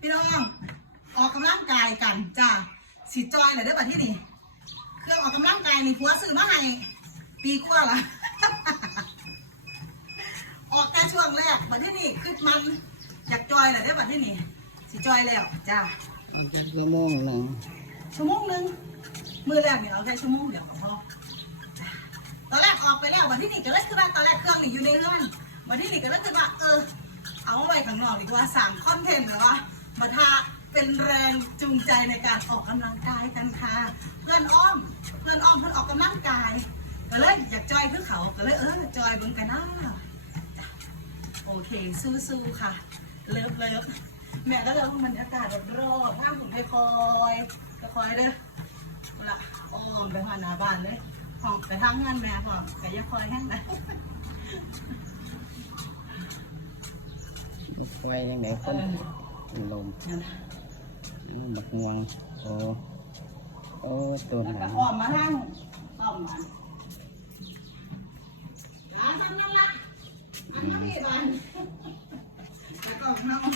พี่น้องออกกำลังกายกันจ้าสิจอยเลยได้ป่ะที่นี่เครื่องออกกำลังกายนี่ผัวซื้อมาให้ปีกว่าละออกแต่ช่วงแรกป่ะที่นี่คือมันอยากจอยเลยได้ป่ะที่นี่สิจอยแล้วจ้าชั่วโมงหนึ่งมือแรกเนี่ยเราแค่ชั่วโมงเดียวก็พอตอนแรกออกไปแล้วป่ะที่นี่ก็เลยคือว่าตอนแรกเครื่องนี่อยู่ในเรือนป่ะที่นี่ก็เลยคือว่าเอาไว้ข้างนอกดีกว่าสั่งคอนเทนต์หรือว่ามาทาเป็นแรงจูงใจในการออกกำลังกายกันค่ะเพื่อนอ้อมเพื่อนออกกำลังกายก็เลยอยากจอยเพื่อเขาก็เลยจอยเบิ่งกันนะโอเคสู้ๆค่ะเลิฟแม่ก็เลยบรรยากาศแบบรอบข้างผมคอยเด้อละอ้อมไปผ่านหน้าบ้านเลยห้องไปทางงานแม่พ่อแต่อย่าคอยแห้งนะไฟยังไงคนลมบักงวงโอ้ตัวหนังอ้อมมาทางอ้อมมาทำนั่นละอันนี้บ้านแล้วก็น้อง